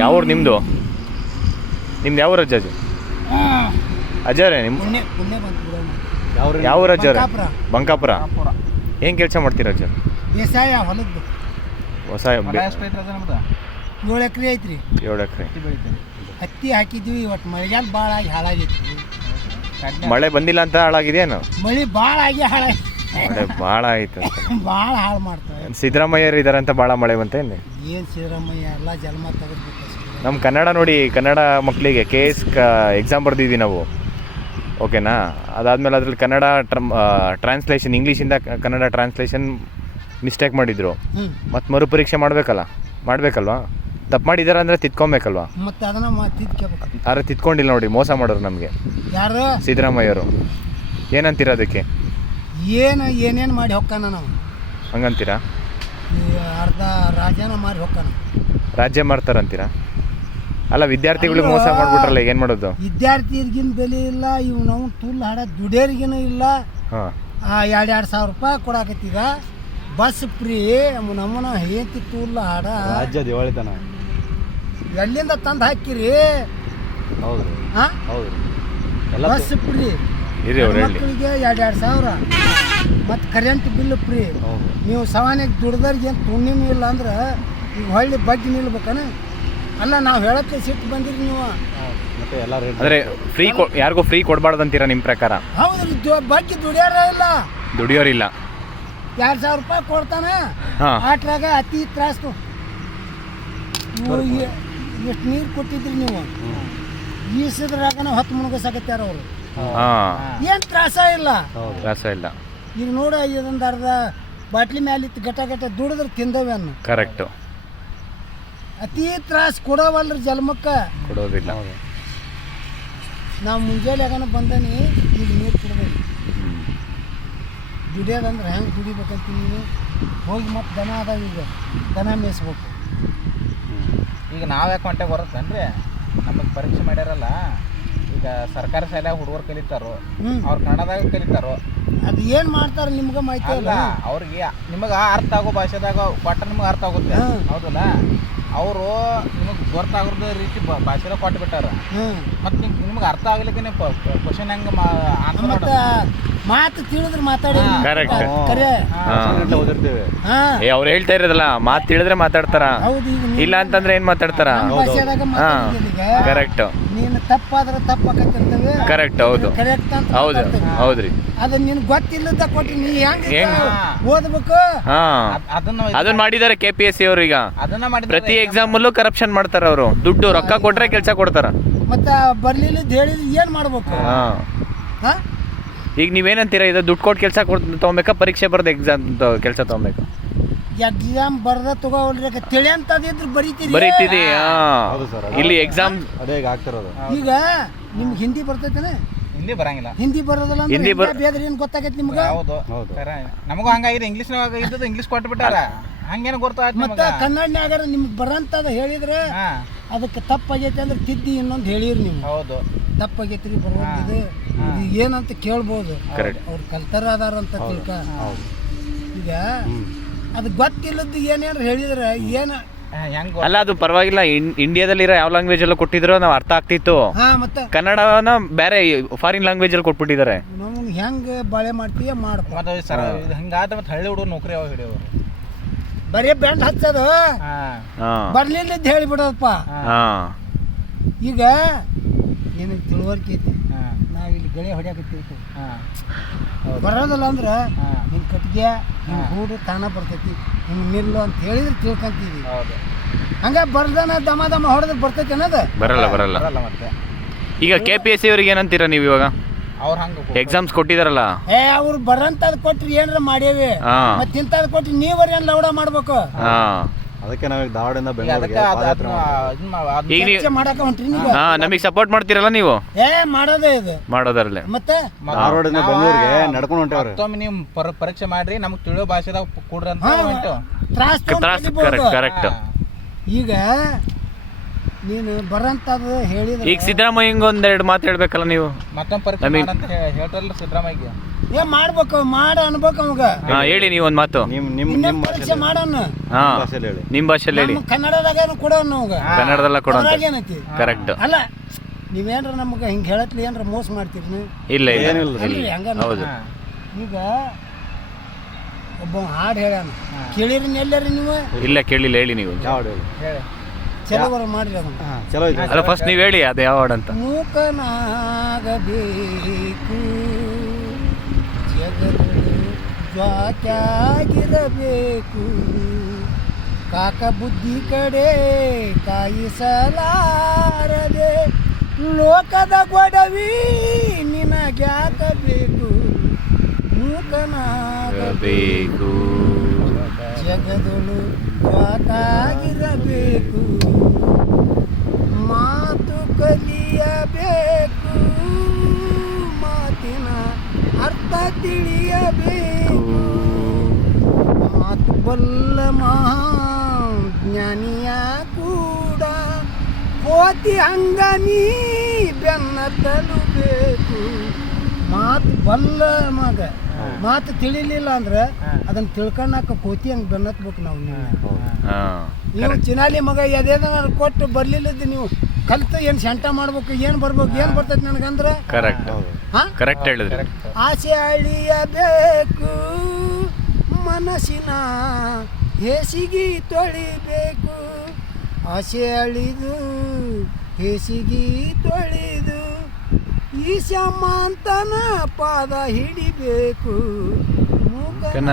ಯಾವ ಊರು ನಿಮ್ಮದು ನಿಮ್ದು ಯಾವ ಊರು ಅಜ್ಜ ಅಜ್ಜಾರೇ ನಿಮ್ಮ ಯಾವ ಊರು ಅಜ್ಜಾರೆ? ಬಂಕಾಪುರ. ಏನು ಕೆಲಸ ಮಾಡ್ತೀರ ಅಜ್ಜ ಬೇಸಾಯ ಹೊಲದ್ದು. ಹೊಸ ಹೊಲ ಎಷ್ಟು ಐತ್ರಿ ನಮ್ದು? ಏಳು ಎಕರೆ ಐತ್ರಿ. ಏಳು ಎಕರೆ. ಹತ್ತಿ ಹಾಕಿದ್ವಿ ಇವತ್ತು ಮಳೆಗಾಲ ಭಾಳ ಆಗಿ ಹಾಳಾಗೈತಿ ಕಡ್ಲೆ ಮಳೆ ಬಂದಿಲ್ಲ ಅಂತ ಹಾಳಾಗಿದೆಯೇನು ಮಳೆ ಭಾಳ ಆಗಿ ಮಳೆ ಭಾಳ ಆಯ್ತು. ಭಾಳ ಹಾಳು ಮಾಡ್ತಾರೆ ಸಿದ್ದರಾಮಯ್ಯರು ಇದಾರೆ ಅಂತ ಭಾಳ ಮಳೆ ಬಂತೇನು ಏನು? ಸಿದ್ದರಾಮಯ್ಯ ಎಲ್ಲ ಜನ್ಮ ತೆಗೆದ್ಬಿಟ್ಟು ನಮ್ಮ ಕನ್ನಡ ನೋಡಿ ಕನ್ನಡ ಮಕ್ಕಳಿಗೆ ಕೆ ಎಸ್ ಕ ಎಕ್ಸಾಮ್ ಬರ್ದಿದ್ವಿ ನಾವು. ಓಕೆನಾ? ಅದಾದಮೇಲೆ ಅದ್ರಲ್ಲಿ ಕನ್ನಡ ಟ್ರಾನ್ಸ್ಲೇಷನ್ ಇಂಗ್ಲೀಷಿಂದ ಕನ್ನಡ ಟ್ರಾನ್ಸ್ಲೇಷನ್ ಮಿಸ್ಟೇಕ್ ಮಾಡಿದರು. ಮತ್ತೆ ಮತ್ತು ಮರುಪರೀಕ್ಷೆ ಮಾಡಬೇಕಲ್ಲ? ಮಾಡಬೇಕಲ್ವಾ? ತಪ್ಪು ಮಾಡಿದಾರೆ ಅಂದ್ರೆ ತಿದ್ಕೊಬೇಕಲ್ವಾ? ಮತ್ತು ಅದನ್ನ ಮಾತಿದ್ಕೋಬೇಕು ಆದರೆ ತಿದ್ಕೊಂಡಿಲ್ಲ ನೋಡಿ ಮೋಸ ಮಾಡೋರು ನಮಗೆ. ಯಾರು? ಸಿದ್ದರಾಮಯ್ಯರು ಏನಂತೀರ ಅದಕ್ಕೆ? ಏನು ಏನೇನು ಮಾಡಿ ಹೊಕ್ಕಾನ ನಾವು? ಹಂಗಂತೀರಾ? ಈ ಅರ್ಧ ರಾಜನ ಮಾಡಿ ಹೊಕ್ಕಾನ ರಾಜ್ಯ ಮಾಡ್ತಾರಂತೀರಾ? ಅಲ್ಲ ವಿದ್ಯಾರ್ಥಿಗಳಿಗೆ ಮೋಸ ಮಾಡ್ಬಿಟ್ರಲ್ಲ ಏನು ಮಾಡೋದು? ವಿದ್ಯಾರ್ಥಿಗಿನ ಬೆಲೆ ಇಲ್ಲ ಇವು ನಾವು ತುಲ್ ಹಾಡ ದುಡಿಯೋರಿಗಿನ ಇಲ್ಲ. ಹಾಂ. ಎರಡು ಎರಡು ಸಾವಿರ ರೂಪಾಯಿ ಕೊಡಾಕತ್ತೀಗ. ಬಸ್ ಫ್ರೀ ನಮ್ಮನ ಹೇಂತಿ ತೂರ್ಲ ಹಾಡ. ರಾಜ್ಯ ದಿವಾಳಿತನ. ಎಲ್ಲಿಂದ ತಂದು ಹಾಕಿರಿ? ಹೌದು ರೀ ಹಾಂ ಹೌದು ರೀ ಬಸ್ ಫ್ರೀ. ಇರಿ ಅವ್ರು ಹೇಳಿ ಮಕ್ಕಳಿಗೆ ಎರಡು ಎರಡು ಸಾವಿರ. ಮತ್ತು ಕರೆಂಟ್ ಬಿಲ್ ಫ್ರೀ. ಹೌದು ನೀವು ಸವಾನಿಗೆ ದುಡ್ದವ್ರಿಗೆ ಏನು ಪುಣ್ಯನೂ ಇಲ್ಲ ಅಂದ್ರೆ ಈಗ ಹೊಳ್ಳಿ ಬಗ್ಗೆ ನಿಲ್ಬೇಕನ? ಅಲ್ಲ ನಾವು ಹೇಳಕ್ಕೆ ಸಿಟ್ಟು ಬಂದಿರಿ ನೀವು. ಮತ್ತೆ ಎಲ್ಲ ರೇಟ್ ಅಂದರೆ ಫ್ರೀ ಕೊ ಯಾರಿಗೂ ಫ್ರೀ ಕೊಡಬಾರ್ದಂತೀರಾ ನಿಮ್ಮ ಪ್ರಕಾರ? ಹೌದು ಬಗ್ಗೆ ದುಡಿಯೋರ ಇಲ್ಲ. ದುಡಿಯೋರಿಲ್ಲ. ಎರಡು ಸಾವಿರ ರೂಪಾಯಿ ಕೊಡ್ತಾನ. ಹಾಂ. ಆಟ್ರಾಗ ಅತಿ ತ್ರಾಸು ಎಷ್ಟು ನೀರು ಕೊಟ್ಟಿದ್ರಿ ನೀವು? ಈಸದ್ರಾಗನ ಹತ್ತು ಮುಳುಗಸಾಕತ್ಯಾರ ಅವರು. ಹಾಂ. ಏನು ತ್ರಾಸ ಇಲ್ಲ. ಹೌದು. ತ್ರಾಸ ಇಲ್ಲ. ಈಗ ನೋಡ ಇದೊಂದು ಅರ್ಧ ಬಾಟ್ಲಿ ಮ್ಯಾಲೆ ಇತ್ತು ಗಟ ಗಟ ದುಡಿದ್ರೆ ತಿಂದವೆ ಅನ್ನು. ಕರೆಕ್ಟು ಅತಿ ತ್ರಾಸ ಕೊಡವಲ್ರಿ ಜನ್ಮಕ್ಕೆ ಕೊಡೋದಿಲ್ಲ. ನಾವು ಮುಂಜಾನೆ ಯಾಕನ ಬಂದನಿ ಈಗ ನೀರು ಕುಡ್ಬೇಕು. ದುಡಿಯೋದಂದ್ರೆ ಹೆಂಗೆ ದುಡಿಬೇಕಂತ ನೀನು? ಹೋಗಿ ಮತ್ತೆ ದನ ಅದಾವ ಈಗ. ದನ ಮೇಯಿಸ್ಬೇಕು. ಈಗ ನಾವು ಯಾಕೆ ಹೊಂಟೆ ಬರುತ್ತೇನ್ರಿ? ನಮಗೆ ಪರೀಕ್ಷೆ ಮಾಡ್ಯಾರಲ್ಲ ಈಗ ಸರ್ಕಾರಿ ಶಾಲ್ಯಾಗ ಹುಡುಗರು ಕಲಿತಾರೋ. ಅವ್ರು ಕನ್ನಡದಾಗ ಕಲಿತಾರೋ. ಅದು ಏನು ಮಾಡ್ತಾರೆ ನಿಮ್ಗೆ ಮಾಹಿತಿ ಅಲ್ಲ ಅವ್ರಿಗೆ ನಿಮಗೆ ಅರ್ಥ ಆಗೋ ಭಾಷೆದಾಗ ಒಟ್ಟ ನಿಮ್ಗೆ ಅರ್ಥ ಆಗುತ್ತೆ. ಹೌದಲ್ಲ? ಅವರು ನಿಮಗೆ ಗೊತ್ತಾಗೋದ ರೀತಿ ಭಾಷೆದಾಗ ಕೊಟ್ಟು ಬಿಟ್ಟಾರ ಮತ್ತೆ ನಿಮ್ಗೆ ಅರ್ಥ ಆಗ್ಲಿಕ್ಕೆ ಕ್ವಶನ್ ಹೆಂಗೆ ಆನ್ಸರ್ ಮತ್ತು ಮಾತು ತಿಳಿದ್ರೆ ಮಾತಾಡಿ. ಹಾ. ಕರೆ. ಏ ಅವ್ರು ಹೇಳ್ತಾ ಇರೋದಲ್ಲ ಮಾತು ತಿಳಿದ್ರೆ ಮಾತಾಡ್ತಾರ. ಹೌದು ಈಗ ನೀನು ಇಲ್ಲ ಅಂತಂದ್ರೆ ಏನ್ ಮಾತಾಡ್ತಾರ? ಭಾಷೆದಾಗ ಈಗ. ಕರೆಕ್ಟ್ ನೀನು ತಪ್ಪಾದ್ರೆ ತಪ್ಪಾಕತ್ತಿರ್ತವೆ. ಕರೆಕ್ಟ್ ಹೌದು. ಕರೆಕ್ಟ್ ಅಂತ ಹೌದು ಮಾತಾಡ್ತೀವಿ. ಹೌದ್ರಿ. ಅದು ನಿನ್ ಗೊತ್ತಿಲ್ಲದ ಕೊಟ್ಟಿ ನೀ ಹೆಂಗ್ ಹೆಂಗ್? ಓದ್ಬೇಕು? ಹಾಂ. ಅದನ್ನ ಅದನ್ನ ಮಾಡಿದಾರೆ ಕೆ ಪಿ ಎಸ್ ಸಿ ಅವ್ರು ಈಗ. ಅದನ್ನ ಮಾಡಿದ್ರೆ ಪ್ರತಿ ಎಕ್ಸಾಮಲ್ಲೂ ಕರಪ್ಷನ್ ಮಾಡ್ತಾರೆ ಅವರು. ದುಡ್ಡು ರೊಕ್ಕ ಕೊಟ್ರೆ ಕೆಲಸ ಕೊಡ್ತಾರ. ಮತ್ತ ಬರ್ಲಿಲ್ಲ ಹೇಳಿದ್ರೆ ಏನ್ ಮಾಡ್ಬೇಕು? ಹಾಂ. ಹಾ? ಈಗ ನೀವೇನಂತೀರಾ? ಇದು ದುಡ್ಡು ಕೊಟ್ಟು ಕೆಲಸ ಕೊಡ್ ತೊಗೊಬೇಕಾ? ಪರೀಕ್ಷೆ ಬರ್ದು ಎಕ್ಸಾಮ್ ಕೆಲಸ ತೊಗೊಬೇಕಾ? ಎಕ್ಸಾಮ್ ಬರ್ದ ತಗೋಲ್ರಿ ತಿಳಿ ಬರೀತೀರಿ. ಬರೀತೀರಿ ಬರೀತಿದಿ ಹೌದು sir, ಇಲ್ಲಿ ಎಕ್ಸಾಮ್ ಅದೇ ಈಗ ಆಗ್ತಿರೋದು. ಈಗ ನಿಮ್ಗೆ ಹಿಂದಿ ಬರ್ತೈತೇನೆ? ಹಿಂದಿ ಬರಂಗಿಲ್ಲ. ಹಿಂದಿ ಬರೋದಿಲ್ಲ ಹಿಂದಿ ಬರ್- ಬೇದ್ರೆ ಏನ್ ಗೊತ್ತಾಗೈತಿ ನಿಮ್ಗೆ? ಹೌದು. ಹೌದು. ನಮಗೂ ಹಂಗಾಗಿದೆ ಇಂಗ್ಲಿಷ್ ಇದ್ದದ್ದು ಇಂಗ್ಲೀಷ್ ಕೊಟ್ಟು ಬಿಟ್ಟಾರ ಹಂಗೇನು ಗೊತ್ತಾಯ್ತು ಮತ್ತ ಕನ್ನಡನ್ಯಾಗಾರ ನಿಮ್ಗೆ ಬರಂತದ ಹೇಳಿದ್ರೆ ಹಾ. ಅದಕ್ಕೆ ತಪ್ಪಾಗೈತೆ ಅಂದ್ರೆ ತಿದ್ದಿ ಇನ್ನೊಂದು ಹೇಳಿರಿ ನೀವು. ಹೌದು. ತಪ್ಪಾಗೈತ್ರಿ ಬರುವಂತಿದೆ. ಇದು ಏನಂತ ಕೇಳ್ಬೋದು. ಅವ್ರು ಕಲ್ತರ ಅದಾರ ಅಂತ ತಿಳ್ಕ. ಹೌದು. ಈಗ ಅದು ಗೊತ್ತಿಲ್ಲದ್ದು ಏನೇನು ಹೇಳಿದ್ರೆ ಏನ ಹೆಂಗ್ ಅಲ್ಲ ಅದು ಪರವಾಗಿಲ್ಲ. ಇಂಡಿಯಾದಲ್ಲಿ ಇರೋ ಯಾವ ಲ್ಯಾಂಗ್ವೇಜ್ ಎಲ್ಲ ಕೊಟ್ಟಿದ್ರು ನಾವು ಅರ್ಥ ಆಗ್ತಿತ್ತು. ಹಾ ಮತ್ತೆ ಕನ್ನಡನ ಬೇರೆ ಫಾರಿನ್ ಲ್ಯಾಂಗ್ವೇಜ್ ಅಲ್ಲಿ ಕೊಟ್ಬಿಟ್ಟಿದ್ದಾರೆ. ನಮ್ಗೆ ಹೆಂಗ್ ಬಾಳೆ ಮಾಡ್ತೀಯ ಮಾಡ್ಕೊ. ಮತ್ತೆ ಸರ್ ಇದು ಹಿಂಗಾದ ಮತ್ತೆ ಹಳ್ಳಿ ಹುಡುಗ ನೌಕರಿ ಯಾವಾಗ ಹಿಡಿಯೋರು? ಬರೀ ಬೆಂಡ್ ಹಚ್ಚೋದು. ಬರ್ಲಿಲ್ಲದ್ದು ಹೇಳಿಬಿಡೋದಪ್ಪ. ಹಾ. ಈಗ ನಿನಗೆ ತಿಳುವಳಿಕೆ ಐತಿ? ಹಾ. ನಾವು ಇಲ್ಲಿ ಗಳೆ ಹೊಡ್ಯಾಕತ್ತೀವಿ ಹಾ. ಬರೋದಿಲ್ಲ ಅಂದ್ರೆ ಹಾ. ನಿನ್ನ ಕಟ್ಟಿಗೆ ನಿನ್ನ ಹೂಡು ತಾನ ಬರ್ತೈತಿ. ನಿನ್ನ ನಿಲ್ಲು ಅಂತ ಹೇಳಿದ್ರೆ ತಿಳ್ಕೊಂತೀವಿ. ಹೌದು. ಹಂಗ ಬರ್ದನ ದಮ ದಮ ಹೊಡೆದ್ರೆ ಬರ್ತೈತಿ ಅನ್ನೋದು? ಬರಲ್ಲ ಬರಲ್ಲ ಬರಲ್ಲ. ಮತ್ತೆ. ಈಗ ಕೆ ಪಿ ಎಸ್ ಸಿ ಅವ್ರಿಗೆ ಏನಂತೀರಾ ನೀವು ಇವಾಗ? ಅವ್ರು ಹಂಗ ಎಕ್ಸಾಮ್ಸ್ ಕೊಟ್ಟಿದಾರಲ್ಲ? ಏ ಅವ್ರು ಬರಂತದ್ ಕೊಟ್ರಿ ಏನಾರ ಮಾಡೇವಿ ಹಾ. ಮತ್ತೆ ಇಂಥದ್ ಕೊಟ್ರಿ ನೀವರ್ ಏನ್ ಲೌಡ ಮಾಡ್ಬೇಕು? ಹಾ. ಅದಕ್ಕೆ ನಾವೀಗ ಧಾರವಾಡದಿಂದ ಬೆಂಗಳೂರಿಗೆ ಪಾದಯಾತ್ರೆ ಮಾಡ್ತೀವಿ. ಈಗ ನೀವು ಚರ್ಚೆ ಮಾಡಾಕ ಹೊಂಟ್ರಿ ನೀವು. ಹಾ ನಮಗೆ ಸಪೋರ್ಟ್ ಮಾಡ್ತೀರಲ್ಲ ನೀವು? ಏ ಮಾಡೋದೇ ಇದು. ಮಾಡೋದ್ರಲ್ಲಿ. ಮತ್ತೆ? ಧಾರವಾಡದಿಂದ ಬೆಂಗಳೂರಿಗೆ ನಡ್ಕೊಂಡು ಹೊಂಟವ್ರೆ ಮತ್ತೊಮ್ಮೆ ನೀವು ಪರ ಪರೀಕ್ಷೆ ಮಾಡ್ರಿ ನಮ್ಗೆ ತಿಳಿಯೋ ಭಾಷೆದಾಗ ಕೊಡ್ರಿ ಅಂತ ಹಾ, ಹೊಂಟು ತ್ರಾಸ್ ತಗೊಂಡ್ ತ್ರಾಸ್ ಕಲಿಬೋದು. ಕರೆಕ್ಟ್ ಕರೆಕ್ಟ್ ಈಗ ನೀನು ಬರಂತದ್ದು ಹೇಳಿದ್ರೆ ಈಗ ಸಿದ್ದರಾಮಯ್ಯಂಗೆ ಒಂದೆರಡು ಮಾತು ಹೇಳ್ಬೇಕಲ್ಲ ನೀವು? ಮತ್ತೊಮ್ಮೆ ಪರೀಕ್ಷೆ ನಮಗ್- ಮಾಡಂತ ಹೇ- ಹೇಳ್ತಾರಲ್ಲ ಸಿದ್ದರಾಮಯ್ಯ ಏ ಮಾಡ್ಬೇಕು ಮಾಡ ಅನ್ಬೇಕು ಅವಾಗ. ಹಾಂ ಹೇಳಿ ನೀವು ಒಂದು ಮಾತು. ನಿಮ್ ನಿಮ್ ಇನ್ನೇನ್ ನಿಮ್ಮ ಪರೀಕ್ಷೆ ಮಾಡೋಣ. ಹಾಂ. ಹೇಳಿ. ನಿಮ್ಮ ಭಾಷೆಯಲ್ಲಿ ಹೇಳಿ. ನಮ್ಮ ಕನ್ನಡದಾಗ ಕೊಡೋಣ ಅವಾಗ. ಕನ್ನಡದಲ್ಲ ಕೊಡೋಂತ ಏನೈತಿ ಕರೆಕ್ಟ್. ಅಲ್ಲ ನೀವೇನ್ರ ನಮ್ಗೆ ಹಿಂಗೆ ಹೇಳತ್ಲಿ ಏನ್ರ ಮೋಸ ಮಾಡ್ತೀರಿ ನೀವು ಇಲ್ಲ ಇಲ್ಲ. ಏನಿಲ್ಲ. ಅಲ್ರಿ ಹಂಗ ಹೌದು. ಈಗ ಒಬ್ಬ ಹಾಡು ಹೇಳ್ಯಾನ. ಕೇಳಿರಿ ಎಲ್ಲರಿ ನೀವು? ಇಲ್ಲ ಕೇಳಿಲ್ಲ ಹೇಳಿ ನೀವು. ಯಾವ ಹೇಳಿ? ಹೇಳಿ. ಚಲೋ ಬರೋ ಮಾಡ್ರಿ ಅದನ್ನ ಚಲೋ ಅಲ್ಲ ಫಸ್ಟ್ ನೀವು ಹೇಳಿ ಅದು ಯಾವ ಹಾಡು ಅಂತ. ಮೂಕನಾಗಬೇಕು. ಜ್ವಾಕ್ಯಾಗಿರಬೇಕು ಕಾಕ ಬುದ್ಧಿ ಕಡೆ ಕಾಯಿಸಲಾರದೆ, ಲೋಕದ ಗೊಡವಿ ನಿನಗ್ಯಾಕಬೇಕು. ನೂತನಾಗಬೇಕು ಜಗದಳು ಜ್ವಾಕಾಗಿರಬೇಕು ಮಾತು ಕಲಿಯಬೇಕು. ಮಾತಿನ ಅರ್ಥ ತಿಳಿಯಬೇಕು. ಮಾತು ಬಲ್ಲ ಜ್ಞಾನಿಯ ಕೂಡ ಕೋತಿ ಹಂಗ ನೀ ಬೆನ್ನ ತಲುಬೇಕು ಮಾತು ಬಲ್ಲ ಮಗ. ಮಾತು ತಿಳಿಲಿಲ್ಲ ಅಂದ್ರೆ ಅದನ್ನ ತಿಳ್ಕೊಳಕ ಕೋತಿ ಹಂಗೆ ಬೆನ್ನತ್ಬೇಕು ನಾವು ನೀವು. ಹಾಂ ನೀವು ಚಿನಾಲಿ ಮಗ ಅದೇನ ಕೊಟ್ಟು ಬರ್ಲಿಲ್ಲದ ನೀವು ಕಲ್ತು ಏನು ಸೆಂಟ ಮಾಡ್ಬೇಕು ಏನು ಬರ್ಬೇಕು ಏನು ಬರ್ತೈತೆ ನನಗಂದ್ರೆ? ಕರೆಕ್ಟ್ ಹೌದು. ಕರೆಕ್ಟ್ ಹೇಳಿದ್ರಿ. ಆಸೆ ಅಳಿಯಬೇಕು. ಮನಸ್ಸಿನ ಹೆಸಿಗಿ ತೊಳಿಬೇಕು. ಆಸೆ ಅಳಿದು ತೊಳಿದು ಈ ಸಮ್ಮಂತನ ಪಾದ ಹಿಡಿಬೇಕು. ಮೂಕನ